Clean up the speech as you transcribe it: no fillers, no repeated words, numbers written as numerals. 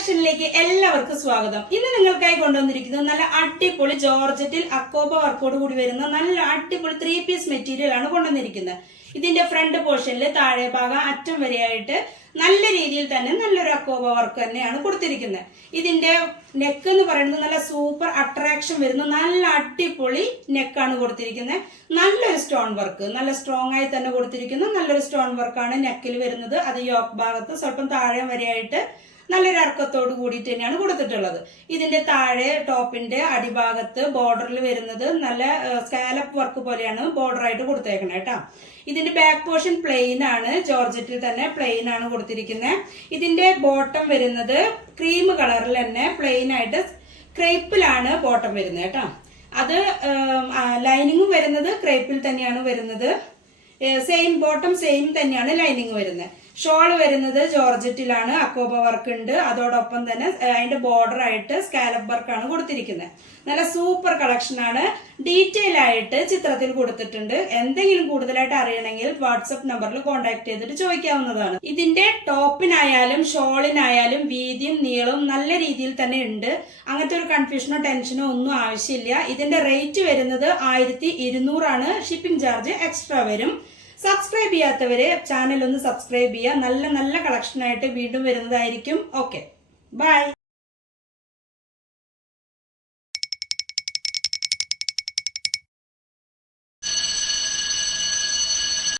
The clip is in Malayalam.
കളക്ഷനിലേക്ക് എല്ലാവർക്കും സ്വാഗതം. ഇന്ന് നിങ്ങൾക്കായി കൊണ്ടുവന്നിരിക്കുന്നത് നല്ല അടിപൊളി ജോർജറ്റിൽ അക്കോബ വർക്കോട് കൂടി വരുന്ന നല്ല അടിപൊളി 3 പീസ് മെറ്റീരിയൽ ആണ് കൊണ്ടുവന്നിരിക്കുന്നത്. ഇതിന്റെ ഫ്രണ്ട് പോർഷനിൽ താഴെ ഭാഗം അറ്റം വരെയായിട്ട് നല്ല രീതിയിൽ തന്നെ നല്ലൊരു അക്കോബ വർക്ക് തന്നെയാണ് കൊടുത്തിരിക്കുന്നത്. ഇതിന്റെ നെക്ക് എന്ന് പറയുന്നത് നല്ല സൂപ്പർ അട്രാക്ഷൻ വരുന്ന നല്ല അടിപൊളി നെക്കാണ് കൊടുത്തിരിക്കുന്നത്. നല്ലൊരു സ്റ്റോൺ വർക്ക്, നല്ല സ്ട്രോങ് ആയി തന്നെ കൊടുത്തിരിക്കുന്ന നല്ലൊരു സ്റ്റോൺ വർക്കാണ് നെക്കിൽ വരുന്നത്. അത് യോക്ക് ഭാഗത്ത് സ്വല്പം താഴെ വരെയായിട്ട് നല്ലൊരു അർക്കത്തോട് കൂടിയിട്ട് തന്നെയാണ് കൊടുത്തിട്ടുള്ളത്. ഇതിന്റെ താഴെ ടോപ്പിന്റെ അടിഭാഗത്ത് ബോർഡറിൽ വരുന്നത് നല്ല സ്കാലപ്പ് വർക്ക് പോലെയാണ് ബോർഡർ ആയിട്ട് കൊടുത്തേക്കണേ കേട്ടോ. ഇതിന്റെ ബാക്ക് പോർഷൻ പ്ലെയിൻ ആണ്, ജോർജറ്റിൽ തന്നെ പ്ലെയിൻ ആണ് കൊടുത്തിരിക്കുന്നത്. ഇതിന്റെ ബോട്ടം വരുന്നത് ക്രീം കളറിൽ തന്നെ പ്ലെയിൻ ആയിട്ട് ക്രേപ്പിലാണ് ബോട്ടം വരുന്നത് കേട്ടോ. അത് ലൈനിങ്ങും വരുന്നത് ക്രേപ്പിൽ തന്നെയാണ് വരുന്നത്. സെയിം ബോട്ടം സെയിം തന്നെയാണ് ലൈനിങ് വരുന്നത്. ഷോൾ വരുന്നത് ജോർജറ്റിലാണ്, അക്കോബ വർക്ക് ഉണ്ട്. അതോടൊപ്പം തന്നെ അതിന്റെ ബോർഡർ ആയിട്ട് സ്കാലപ്പ് വർക്കാണ് കൊടുത്തിരിക്കുന്നത്. നല്ല സൂപ്പർ കളക്ഷൻ ആണ്. ഡീറ്റെയിൽ ആയിട്ട് ചിത്രത്തിൽ കൊടുത്തിട്ടുണ്ട്. എന്തെങ്കിലും കൂടുതലായിട്ട് അറിയണമെങ്കിൽ വാട്സപ്പ് നമ്പറിൽ കോൺടാക്ട് ചെയ്തിട്ട് ചോദിക്കാവുന്നതാണ്. ഇതിന്റെ ടോപ്പിനായാലും ഷോളിനായാലും വീതിയും നീളവും നല്ല രീതിയിൽ തന്നെ ഉണ്ട്. അങ്ങനത്തെ ഒരു കൺഫ്യൂഷനോ ടെൻഷനോ ഒന്നും ആവശ്യമില്ല. ഇതിന്റെ റേറ്റ് വരുന്നത് 1200 ആണ്. ഷിപ്പിംഗ് ചാർജ് എക്സ്ട്രാ വരും. സബ്സ്ക്രൈബ് ചെയ്യാത്തവര് ചാനൽ ഒന്ന് സബ്സ്ക്രൈബ് ചെയ്യുക. നല്ല നല്ല കളക്ഷൻ ആയിട്ട് വീണ്ടും വരുന്നതായിരിക്കും. Okay, by.